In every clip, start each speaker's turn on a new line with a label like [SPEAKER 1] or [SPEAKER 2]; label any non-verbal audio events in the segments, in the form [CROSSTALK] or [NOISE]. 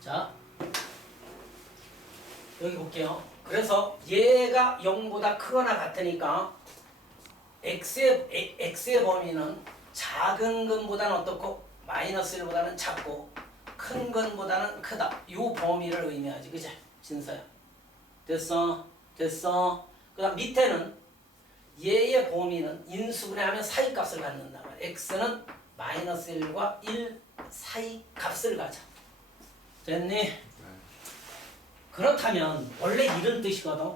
[SPEAKER 1] 자, 여기 볼게요. 그래서 얘가 0보다 크거나 같으니까 x의, 에- x의 범위는 작은 건보다는 어떻고 마이너스 1보다는 작고 큰 건보다는 크다. 요 범위를 의미하지. 그지? 진서야. 됐어? 됐어? 그 다음 밑에는 얘의 범위는 인수분해하면 사이 값을 갖는다 x는 마이너스 1과 1 사이 값을 가져. 됐니? 그렇다면 원래 이런 뜻이거든.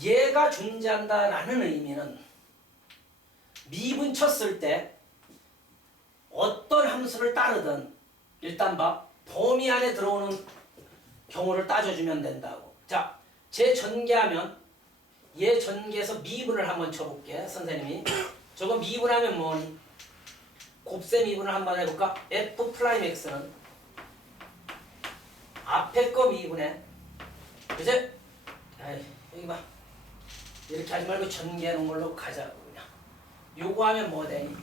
[SPEAKER 1] 얘가 존재한다라는 의미는 미분 쳤을 때 어떤 함수를 따르든 일단 봐 범위 안에 들어오는 경우를 따져주면 된다고. 자, 제 전개하면 얘 전개해서 미분을 한번 쳐볼게 선생님이. 저거 미분하면 뭐니? 곱셈 미분을 한번 해볼까? f 프라임 x는 앞에 거. 그지? 에이, 여기 봐. 이렇게 하지 말고 전개하는 걸로 가자고 그냥. 요거 하면 뭐 되니?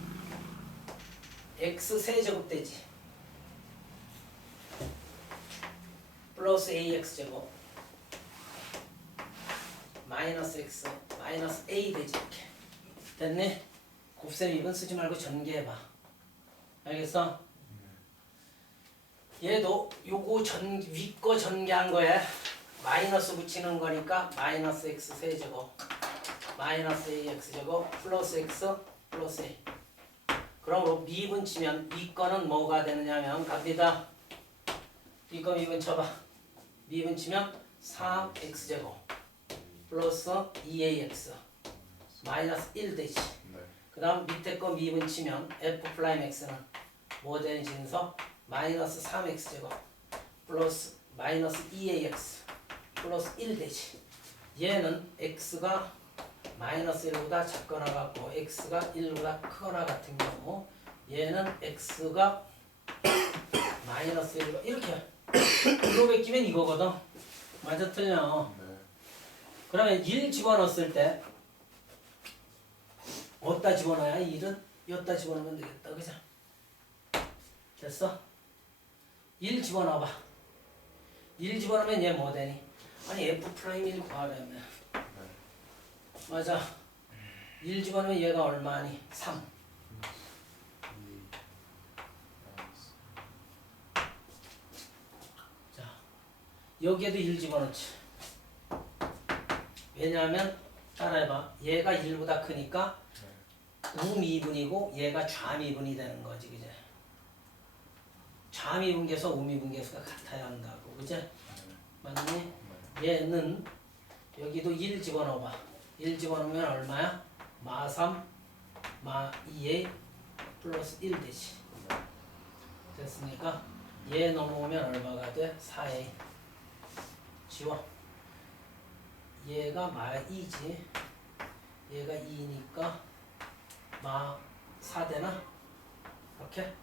[SPEAKER 1] x 세제곱 되지. 플러스 ax 제곱 마이너스 x 마이너스 a 되지 이렇게. 됐니? 곱셈 2분 쓰지 말고 전개해봐. 알겠어? 얘도 요거 전 윗거 전개한 거에 마이너스 붙이는 거니까 마이너스 x 세제곱 마이너스 ax 제곱 플러스 x 플러스 a. 그러므로 미분 치면 윗거는 뭐가 되느냐면 갑니다. 이거 미분 쳐봐. 미분 치면 3x 제곱 플러스 2ax 마이너스 1 되지. 그 다음 밑에 거 미분 치면 f 프라임 x는 뭐 되는 진서 마이너스 3x 제곱 플러스 마이너스 2ax 플러스 1 되지 얘는 x가 마이너스 1보다 작거나 같고 x가 1보다 크거나 같은 경우 얘는 x가 [COUGHS] 마이너스 1보다 이렇게 이거 베끼면 이거거든. 맞아 틀려. 그러면 1 집어넣었을 때 어디다 집어넣어야 1은 여기다 집어넣으면 되겠다. 그죠? 됐어? 1 집어넣어봐. 1 집어넣으면 얘 뭐 되니? 아니 f 프라임 1 구하려면. 맞아. 1 집어넣으면 얘가 얼마니? 3 자, 여기에도 1 집어넣지. 왜냐하면 따라해봐. 얘가 1보다 크니까 우미분이고 얘가 좌미분이 되는 거지 그제 좌미분계수 우미 분계수가 같아야 한다고 그제 맞니? 얘는 여기도 1 집어넣어봐 1 집어넣으면 얼마야? 마3 마2에 플러스 1 되지 됐으니까 얘 넘어오면 얼마가 돼? 4a 지워 얘가 마2지 얘가 2니까 마 4 되나? 이렇게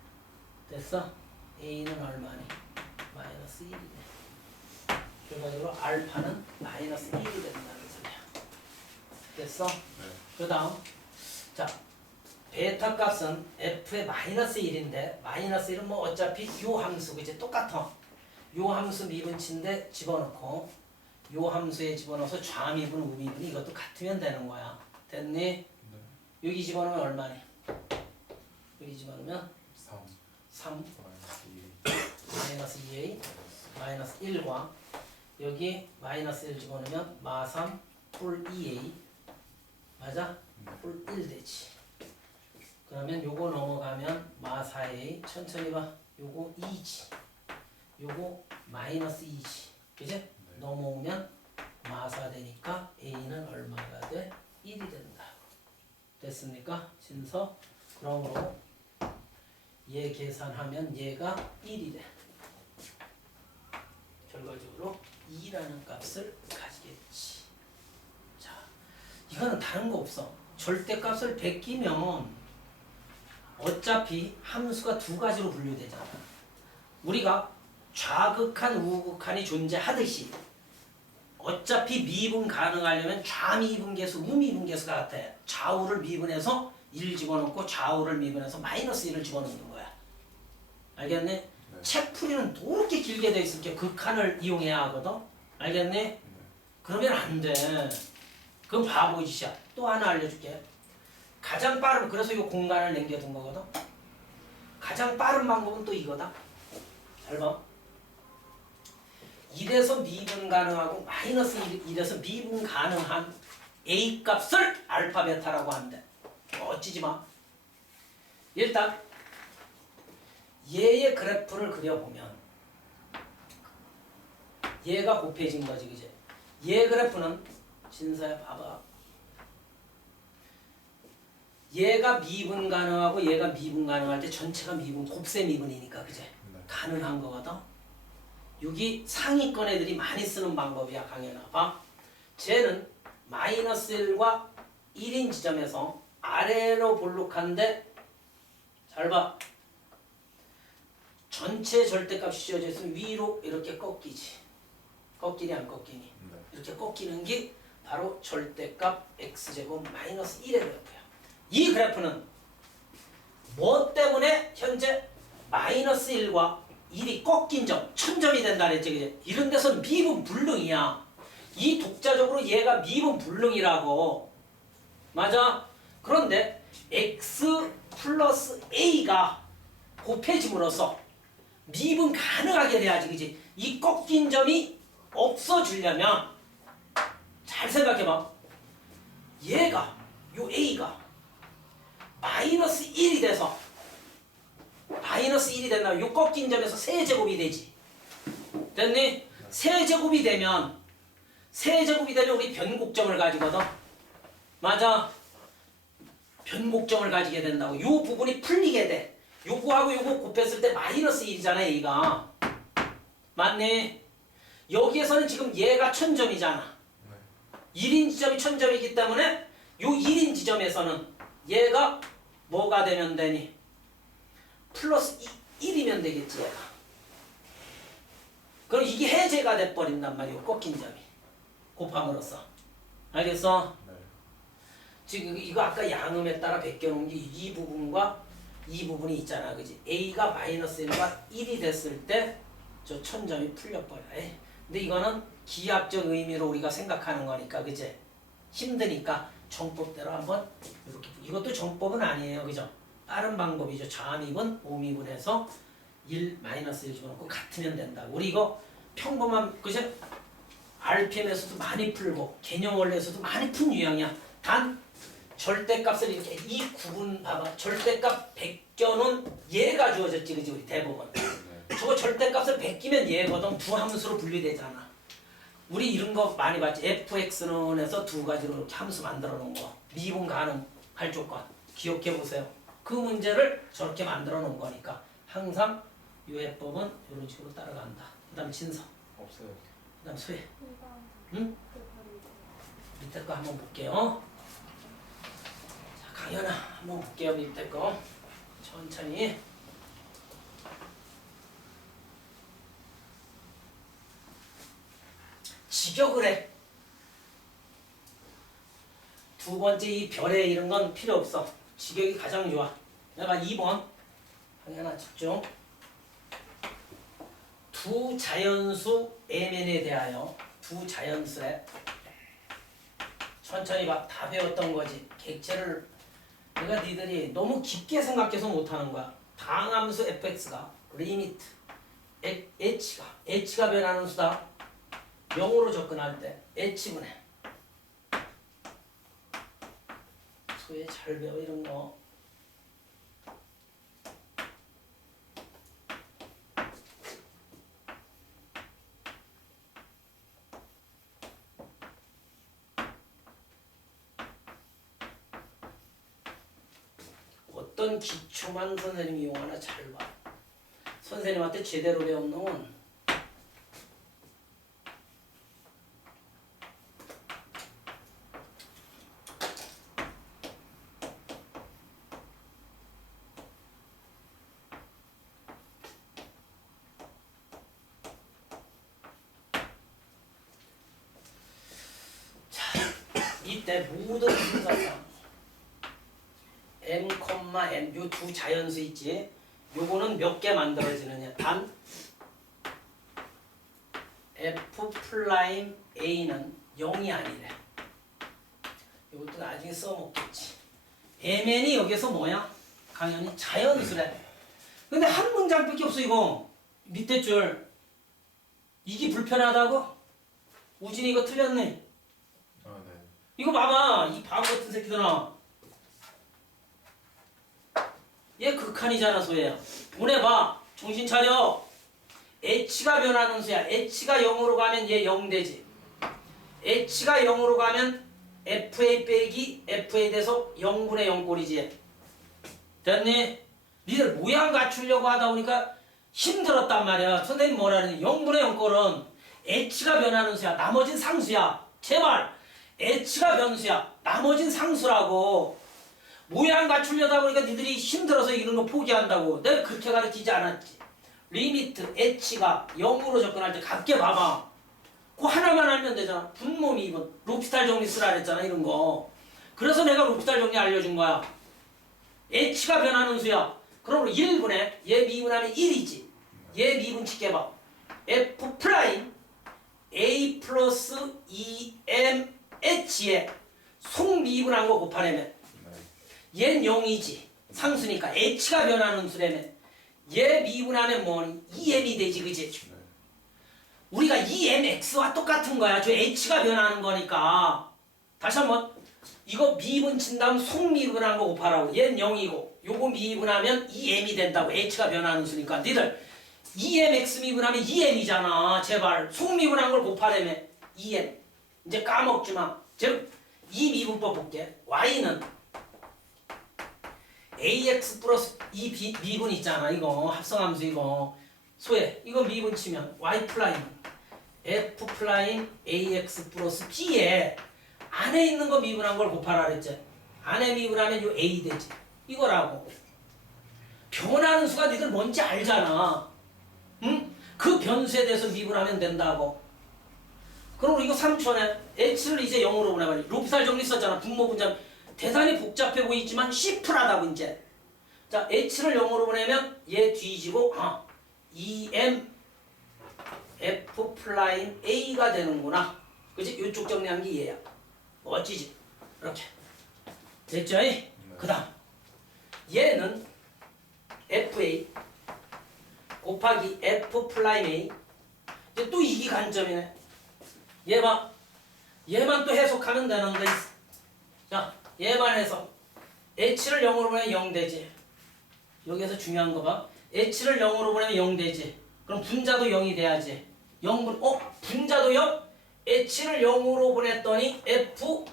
[SPEAKER 1] 됐어? A는 얼마니? 마이너스 1이네. 결과적으로 알파는 마이너스 1이 된다는 소리야. 됐어? 그 다음. 자 베타 값은 f의 마이너스 1인데 마이너스 1은 뭐 어차피 요 함수 그지 똑같아. 요 함수 미분치인데 집어넣고 요 함수에 집어넣어서 좌미분 우미분 이것도 같으면 되는 거야. 됐니? 여기 집어넣으면 얼마니? 여기 집어넣으면 3 마이너스 2a 마이너스 1과 여기 마이너스 1 집어넣으면 마3 뿔 2a 맞아? 뿔 1 되지. 그러면 요거 넘어가면 마4a 천천히 봐. 요거 2지. 요거 마이너스 2지. 그지? 넘어오면 마4 되니까 a는 얼마가 돼? 1이 된다. 됐습니까? 진서? 그러므로 얘 계산하면 얘가 1이 돼 결과적으로 2라는 값을 가지겠지 자 이거는 다른 거 없어 절대값을 베끼면 어차피 함수가 두 가지로 분류되잖아 우리가 좌극한 우극한이 존재하듯이 어차피 미분 가능하려면 좌미분계수, 우미분계수가 같아. 좌우를 미분해서 1 집어넣고 좌우를 미분해서 마이너스 1을 집어넣는 거야. 알겠네? 책 풀이는 그렇게 길게 돼 있을게 극한을 이용해야 하거든. 알겠니? 그러면 안 돼. 그건 바보 짓이야. 또 하나 알려줄게. 가장 빠른 그래서 이 공간을 남겨둔 거거든. 가장 빠른 방법은 또 이거다. 잘 봐. 1에서 미분 가능하고 마이너스 1, 1에서 미분 가능한 A 값을 알파 베타라고 한대. 어찌지 마. 일단 얘의 그래프를 그려보면 얘가 곱해진 거지 그지? 얘 그래프는 진사야 봐봐. 얘가 미분 가능하고 얘가 미분 가능할 때 전체가 미분 곱셈 미분이니까 그제
[SPEAKER 2] 네.
[SPEAKER 1] 가능한 거거든? 여기 상위권 애들이 많이 쓰는 방법이야 강연아. 봐. 쟤는 마이너스 1과 1인 지점에서 아래로 볼록한데 잘봐 전체 절대값이 씌워져 있으면 위로 이렇게 꺾이지 꺾이니 안 꺾이니
[SPEAKER 2] 네.
[SPEAKER 1] 이렇게 꺾이는 게 바로 절대값 x제곱 마이너스 1의 그래프야. 이 그래프는 뭐 때문에 현재 마이너스 1과 1이 꺾인 점, 천점이 된다 그랬지? 이런 데서는 미분 불능이야. 이 독자적으로 얘가 미분 불능이라고. 맞아? 그런데 x 플러스 a가 곱해짐으로써 미분 가능하게 돼야지 그지? 이 꺾인 점이 없어지려면 잘 생각해봐. 얘가 요 a가 마이너스 1이 돼서 마이너스 1이 된다면 요 꺾인 점에서 세제곱이 되지. 됐니? 세제곱이 되면 세제곱이 되면 우리 변곡점을 가지거든. 맞아. 변곡점을 가지게 된다고. 요 부분이 풀리게 돼. 요거하고 요거 곱했을 때 마이너스 1이잖아 얘가. 맞네. 여기에서는 지금 얘가 천점이잖아. 1인 지점이 천점이기 때문에 요 1인 지점에서는 얘가 뭐가 되면 되니? 플러스 1, 이면 되겠지 얘가. 그럼 이게 해제가 돼버린단 말이오 꺾인 점이. 곱함으로써. 알겠어?
[SPEAKER 2] 네.
[SPEAKER 1] 지금 이거 아까 양음에 따라 베껴놓은 게 이 부분과 이 부분이 있잖아. 그지? A가 마이너스 1과 1이 됐을 때 저 천점이 풀려버려. 근데 이거는 기하학적 의미로 우리가 생각하는 거니까, 그지? 힘드니까 정법대로 한번 이렇게. 이것도 정법은 아니에요. 그죠? 다른 방법이죠. 좌미분, 오미분 해서 1 마이너스 1 집어넣고 같으면 된다. 우리 이거 평범한, 그죠? RPM에서도 많이 풀고 개념 원리에서도 많이 푼 유형이야. 단 절대값을 이렇게 이 구분 봐봐. 절대값 베껴놓은 얘가 주어졌지, 그지? 우리 대법원. 저거 절대값을 베끼면 얘거든 부함수로 분리되잖아. 우리 이런 거 많이 봤지. fx는 해서 두 가지로 이렇게 함수 만들어 놓은 거. 미분 가능할 조건. 기억해 보세요. 그 문제를 저렇게 만들어 놓은 거니까 항상 유해법은 이런 식으로 따라간다. 그 다음 진서,
[SPEAKER 2] 없어요.
[SPEAKER 1] 그 다음 수혜. 응? 밑에 거 한번 볼게요. 자, 강연아 한번 볼게요. 밑에 거. 천천히. 직역을 해. 두 번째 이 별에 이런 건 필요 없어. 직역이 가장 좋아. 내가 2번. 강연아 집중. 두 자연수 mn에 대하여 두 자연수에 천천히 막 다 배웠던 거지. 객체를 내가 니들이 너무 깊게 생각해서 못하는 거야. 당함수 fx가 리미트 h가 h가 변하는 수다. 0으로 접근할 때 h분의 소에 잘 배워 이런 거. 어떤 기초만 선생님이 이용하나 잘 봐. 선생님한테 제대로 배운 놈은 이때 모든 분사상 m, n 요 두 자연수 있지 요거는 몇 개 만들어지느냐 단 f 플라임 a는 0이 아니래 이것도 나중에 써먹겠지. Mn이 여기서 뭐야? 강연이 자연수래. 근데 한 문장밖에 없어 이거. 밑에 줄. 이게 불편하다고? 우진이 이거 틀렸네.
[SPEAKER 2] 아 네.
[SPEAKER 1] 이거 봐봐. 이 바보 같은 새끼들아. 얘 극한이잖아 소혜야. 보내봐. 정신 차려. H가 변하는 수야. H가 0으로 가면 얘 0 되지. H가 0으로 가면 fa 빼기 fa 돼서 0분의 0 꼴이지. 됐니? 니들 모양 갖추려고 하다 보니까 힘들었단 말이야. 선생님 뭐라니? 0분의 0 꼴은 h가 변하는 수야. 나머진 상수야. 제발. H가 변수야. 나머진 상수라고. 모양 갖추려다 보니까 니들이 힘들어서 이런 거 포기한다고. 내가 그렇게 가르치지 않았지. 리미트 h가 0으로 접근할 때 각게 봐봐 그 하나만 알면 되잖아. 분모미 이건 로피탈 정리 쓰라 그랬잖아 이런 거. 그래서 내가 로피탈 정리 알려준 거야. H가 변하는 수야. 그럼 1분에 얘 미분하면 1이지. 얘 미분 칠게 봐. F 프라임 a 플러스 2m h에 속미분한 거 곱하려면
[SPEAKER 2] 네.
[SPEAKER 1] 얘는 0이지. 상수니까 h가 변하는 수라면 얘 미분하면 뭐니? 2m이 되지 그지?
[SPEAKER 2] 네.
[SPEAKER 1] 우리가 2mx와 똑같은 거야. 저 h가 변하는 거니까. 다시 한번. 이거 미분 친 다음 속미분한 거 곱하라고. 얘는 0이고. 요거 미분하면 2m이 된다고. H가 변하는 수니까. 니들 2mx 미분하면 2m이잖아. 제발. 속미분한 걸 곱하려면 2m 이제 까먹지 마. 즉, 이 미분법 볼게. Y는 ax 플러스 이 비- 미분 있잖아. 이거 합성함수 이거. 소에 이거 미분 치면 y 플라임 f 플라임 ax 플러스 b에 안에 있는 거 미분한 걸 곱하라 그랬지. 안에 미분하면 요 a 되지. 이거라고. 변하는 수가 니들 뭔지 알잖아. 응? 그 변수에 대해서 미분하면 된다고. 그럼 이거 3초네 x를 이제 0으로 보내봐 로피탈 정리 썼잖아. 분모 분자. 대단히 복잡해 보이지만 시플하다고 이제. 자 h를 0으로 보내면 얘 뒤지고 아 2m f 플라임 a가 되는구나 그지 이쪽 정리한 게 얘야 멋지지 이렇게 됐죠 그 다음 얘는 fa 곱하기 f 플라임 a 이제 또 이게 관점이네 얘 봐. 얘만 또 해석하면 되는 거 있어. 자, 얘만 해석. h를 0으로 보내면 0 되지. 여기서 중요한 거 봐. h를 0으로 보내면 0 되지. 그럼 분자도 0이 돼야지. 0분, 어? 분자도 0? h를 0으로 보냈더니 f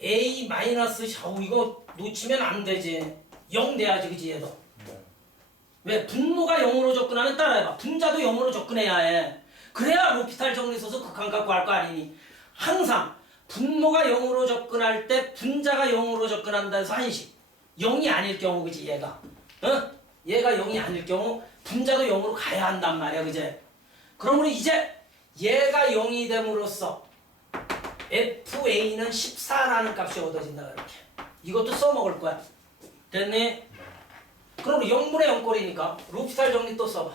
[SPEAKER 1] a 마이너스 샤우 이거 놓치면 안 되지. 0 돼야지, 그지 얘도.
[SPEAKER 2] 네.
[SPEAKER 1] 왜? 분모가 0으로 접근하면 따라해봐. 분자도 0으로 접근해야 해. 그래야 로피탈 정리 써서 극한 갖고 할 거 아니니. 항상 분모가 0으로 접근할 때 분자가 0으로 접근한다 해서 한식. 0이 아닐 경우 그지 얘가. 어? 얘가 0이 아닐 경우 분자도 0으로 가야 한단 말이야 그제. 그러므로 이제 얘가 0이 됨으로써 FA는 14라는 값이 얻어진다 이렇게. 이것도 써먹을 거야. 됐니? 그럼 0분의 0꼴이니까 루피탈 정리 또 써봐.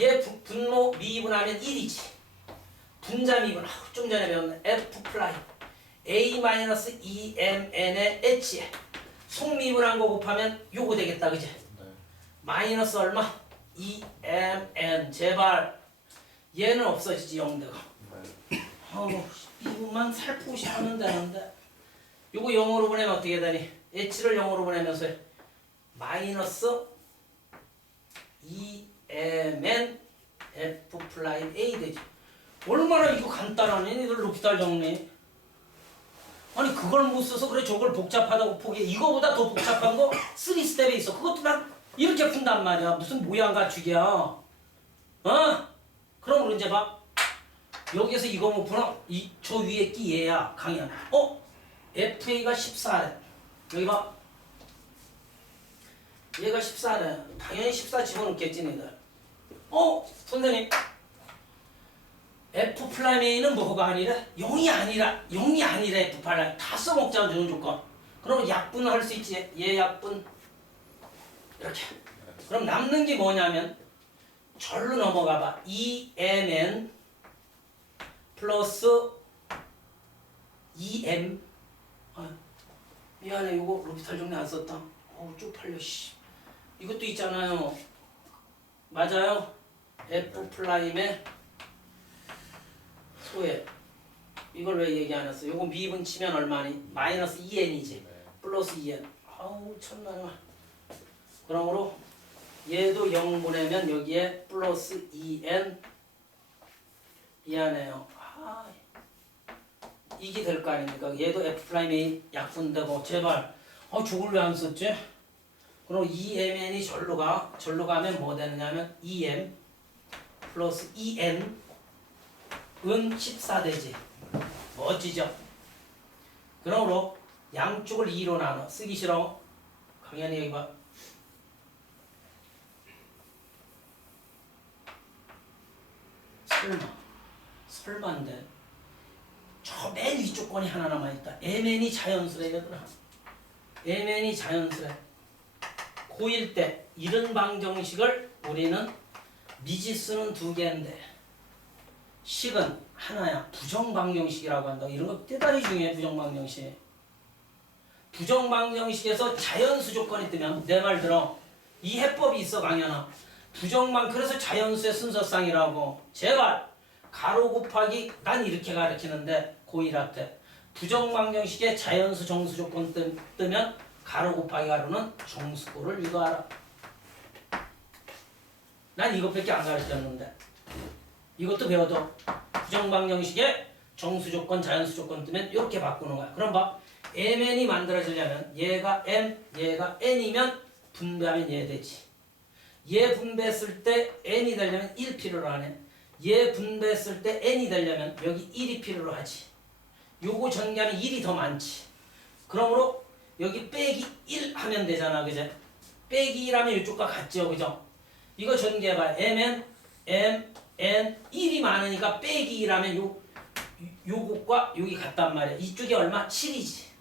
[SPEAKER 1] 얘 분- 분모 미분하면 1이지. 분자 미분. 아우, 좀 전에 배웠네. F 플라임. A 마이너스 2mn의 h에 속미분한 거 곱하면 요거 되겠다. 그지?
[SPEAKER 2] 네.
[SPEAKER 1] 마이너스 얼마? 2mn. 제발. 얘는 없어지지 0대가.
[SPEAKER 2] 네.
[SPEAKER 1] 아우 미분만 살포시 하면 되는데. 요거 0으로 보내면 어떻게 되니? h를 0으로 보내면서 마이너스 2mn f 플라임 a 되지. 얼마나 이거 간단하니? 니들 루피탈 정리. 아니 그걸 못 써서 그래 저걸 복잡하다고 포기해. 이거보다 더 복잡한 거 3스텝에 있어. 그것도 난 이렇게 푼단 말이야. 무슨 모양 갖추기야. 어? 그럼 이제 봐. 여기에서 이거 못 푸나? 이, 저 위에 끼 얘야 강연. 어? FA가 14래. 여기 봐. 얘가 14래. 당연히 14 집어넣겠지, 니들. 어? 선생님. F 플라임 A는 뭐가 아니라? 0이 아니라, 0이 아니라 F 플라임. 다 써먹자, 좋은 조건. 그러면 약분을 할수 있지. 얘 약분. 이렇게. 그럼 남는 게 뭐냐면 절로 넘어가 봐. 2mn 플러스 2m 아, 미안해 이거 로피탈 정리 안 썼다. 어우 쪽팔려 씨. 이것도 있잖아요. 맞아요. F 프라임의 소액. 이걸 왜 얘기 안 했어? 요거 미분 치면 얼마니? 마이너스 2n이지.
[SPEAKER 2] 네.
[SPEAKER 1] 플러스 2n. 아우 천만에. 그러므로 얘도 0 보내면 여기에 플러스 2n 미안해요. 아, 이게 될 거 아닙니까? 얘도 f 프라임이 약분되고 제발 어 저걸 왜안 썼지? 그럼 2mn이 절로 가 절로 가면 뭐 되느냐면 2m 플러스 2n 은 14 되지. 멋지죠? 그러므로 양쪽을 2로 나눠 쓰기 싫어. 강연이 여기 봐. 설마. 설마인데. 저 맨 위쪽 건이 하나 남아있다. Mn이 자연수래 이러더라. Mn이 자연수래 고1 때 이런 방정식을 우리는 미지수는 두 개인데 식은 하나야. 부정방정식이라고 한다. 이런 거 대단히 중요해 부정방정식. 부정방정식에서 자연수 조건이 뜨면 내 말 들어. 이 해법이 있어 강연아 부정만 그래서 자연수의 순서상이라고. 제발 가로 곱하기 난 이렇게 가르치는데 고1 때 부정방정식에 자연수 정수 조건 뜨, 뜨면 가로 곱하기 가로는 정수꼴을 알아 난 이것밖에 안 가르쳤는데. 이것도 배워도 부정방정식에 정수 조건 자연수 조건 뜨면 이렇게 바꾸는 거야. 그럼 봐. Mn이 만들어지려면 얘가 m 얘가 n이면 분배하면 얘 되지 얘 분배했을 때 n이 되려면 1 필요로 하네. 얘 분배했을 때 n이 되려면 여기 1이 필요로 하지. 요거 전개하면 1이 더 많지. 그러므로 여기 빼기 1 하면 되잖아. 그죠? 빼기 1 하면 이쪽과 같죠. 그죠? 이거 전개해봐. mn, m, n 1이 많으니까 빼기 1 하면 요, 요것과 여기 같단 말이야. 이쪽이 얼마? 7이지.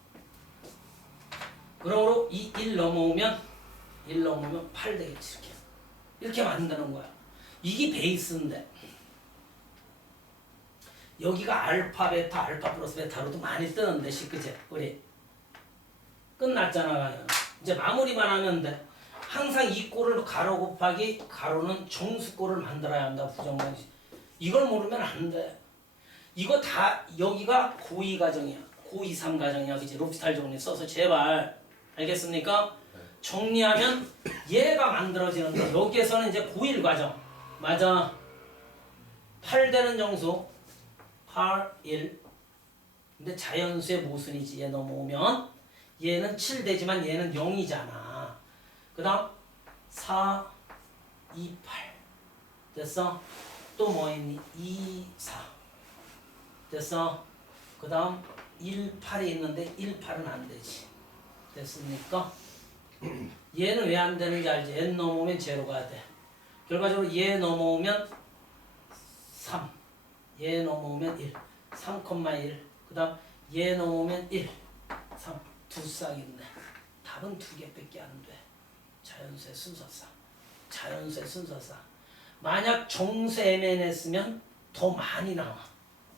[SPEAKER 1] 그러므로 이 1 넘어오면 1 넘으면 8 되겠지 이렇게 이렇게 만드는 거야. 이게 베이스인데. 여기가 알파 베타 알파 플러스 베타로도 많이 뜨는데 시크제 우리. 끝났잖아. 이제 마무리만 하면 돼. 항상 이 꼴을 가로 곱하기 가로는 정수꼴을 만들어야 한다 부정방식. 이걸 모르면 안 돼. 이거 다 여기가 고2 과정이야. 고2 3 과정이야. 그지 로피탈 정리 써서 제발. 알겠습니까? 정리하면 얘가 만들어지는 거. 여기에서는 이제 고1 과정. 맞아. 8 되는 정수. 8, 1. 근데 자연수의 모순이지. 얘 넘어오면. 얘는 7 되지만 얘는 0이잖아. 그 다음 4, 2, 8. 됐어? 또 뭐 있니? 2, 4. 됐어? 그 다음 1, 8이 있는데 1, 8은 안 되지. 됐습니까? [CLEARS THROAT] 얘는 왜 안 되는지 알지? n 넘어오면 제로가 돼. 결과적으로 얘 넘어오면 3. 얘 넘어오면 1. 3,1. 그 다음 얘 넘어오면 1. 3. 두 쌍인데 답은 두 개밖에 안 돼. 자연수의 순서상. 자연수의 순서상. 만약 정수 mn 했으면 더 많이 나와.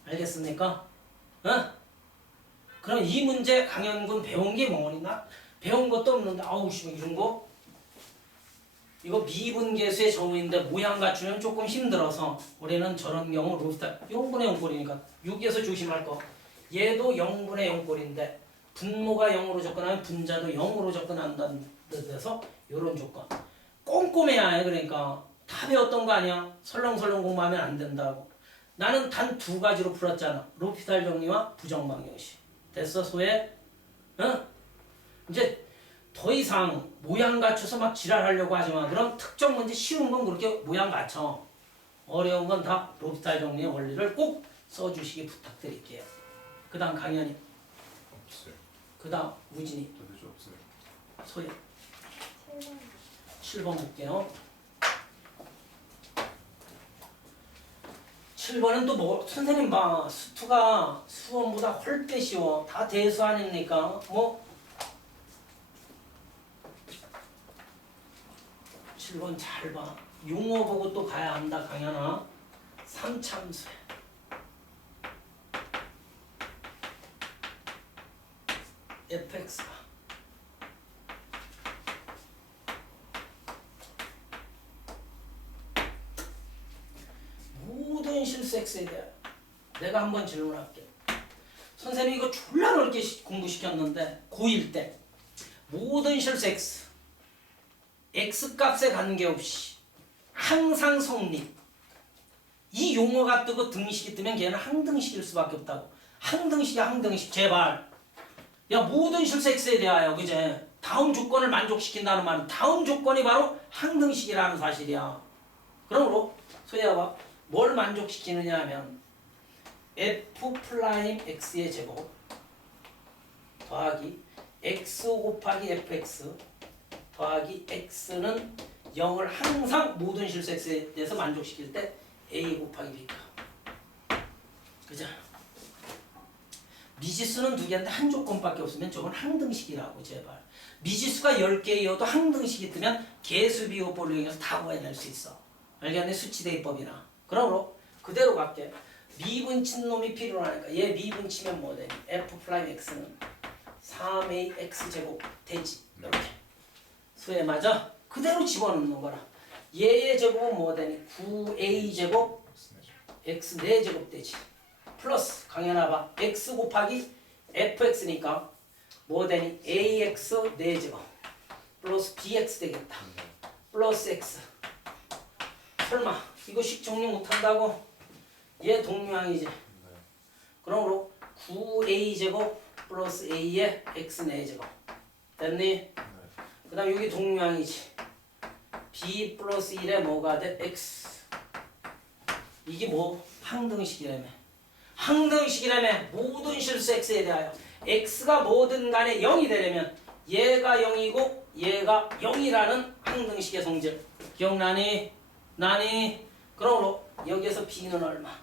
[SPEAKER 1] 알겠습니까? 어? 그럼 이 문제 강연군 배운 게 뭐니? 나 배운 것도 없는데 아우 씨 이런 거? 이거 미분계수의 정의인데 모양 갖추면 조금 힘들어서 우리는 저런 경우 로스타 0분의 0꼴이니까 6에서 조심할 거. 얘도 0분의 0꼴인데 분모가 0으로 접근하면 분자도 0으로 접근한다는 뜻에서 이런 조건. 꼼꼼해야 해 그러니까. 다 배웠던 거 아니야? 설렁설렁 공부하면 안 된다고. 나는 단 두 가지로 풀었잖아. 로피탈 정리와 부정방정식. 됐어 소혜? 응? 이제 더 이상 모양 갖춰서 막 지랄하려고 하지 마. 그럼 특정 문제 쉬운 건 그렇게 모양 갖춰. 어려운 건다 로피탈 정리의 원리를 꼭 써주시기 부탁드릴게요. 그 다음 강연이,
[SPEAKER 2] 없어요.
[SPEAKER 1] 그 다음 우진이,
[SPEAKER 2] 도대체 없어요.
[SPEAKER 1] 소혜. 7번 볼게요. 7번은 또 뭐, 선생님 봐. 수투가 수원보다 훨씬 쉬워. 다 대수 아닙니까? 뭐, 7번 잘 봐. 용어 보고 또 가야 한다 강연아. 삼참수야. fx가 모든 실수 x에 대해 내가 한번 질문할게. 선생님이 이거 졸라 넓게 시- 공부시켰는데 고1 때 모든 x x 값에 관계없이 항상 성립. 이 용어가 뜨고 등식이 뜨면 걔는 항등식일 수밖에 없다고. 항등식이야 항등식. 제발. 야 모든 실수 x에 대하여 그제? 다음 조건을 만족시킨다는 말은 다음 조건이 바로 항등식이라는 사실이야. 그러므로 소희야 봐 뭘 만족시키느냐 하면 f 프라임 x의 제곱 더하기 x 곱하기 fx 더하기 x는 0을 항상 모든 실수 x에 대해서 만족시킬 때 a 곱하기 b가 그죠? 미지수는 두 개인데 한 조건밖에 없으면 저건 항등식이라고 제발. 미지수가 10개이어도 항등식이 뜨면 개수 비호법을 이용해서 다 구해낼 수 있어. 알겠네? 수치대입법이나. 그러므로 그대로 갈게. 미분친 놈이 필요하니까. 얘 미분치면 뭐 되니? F 프라임 x는 3a x 제곱 되지. 이렇게 수에 맞아 그대로 집어넣는 거라. 얘의 제곱은 뭐 되니? 9a 제곱 x 4제곱 되지. 플러스 강연아 봐. x 곱하기 fx니까 뭐 되니? ax 4제곱 플러스 bx 되겠다. 플러스 x. 설마 이거식 정리 못한다고? 얘 동류항이지. 그러므로 9a 제곱 플러스 a의 x 4제곱. 됐니? 그 다음 여기 동류항이지 b 플러스 1에 뭐가 돼? x 이게 뭐? 항등식이라며 항등식이라며 모든 실수 x에 대하여 x가 뭐든 간에 0이 되려면 얘가 0이고 얘가 0이라는 항등식의 성질 기억나니? 나니? 그러므로 여기에서 b는 얼마?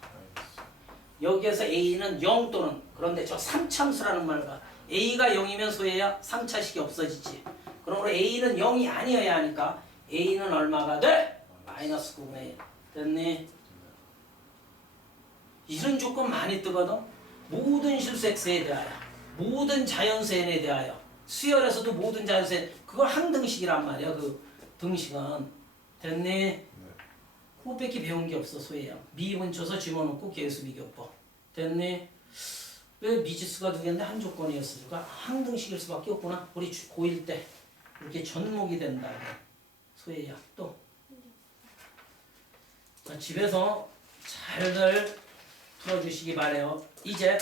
[SPEAKER 1] 여기에서 a는 0 또는 그런데 저 3참수라는 말과 a가 0이면 소해야 3차식이 없어지지 그러므로 a는 0이 아니어야 하니까 a는 얼마가 돼? 마이너스 9분의 1 됐니? 이런 조건 많이 뜨거든 모든 실수 x에 대하여 모든 자연수 n에 대하여 수열에서도 모든 자연수 n 그걸 항등식이란 말이야 그 등식은 됐니? 그거밖에 배운 게 없어 소희야 미분 쳐서 집어넣고 개수 비교법 됐니? 왜 미지수가 두 개인데 한 조건이었을까? 항등식일 수밖에 없구나 우리 주- 고1 때 이렇게 전목이 된다 또 자, 집에서 잘들 풀어주시기 바래요. 이제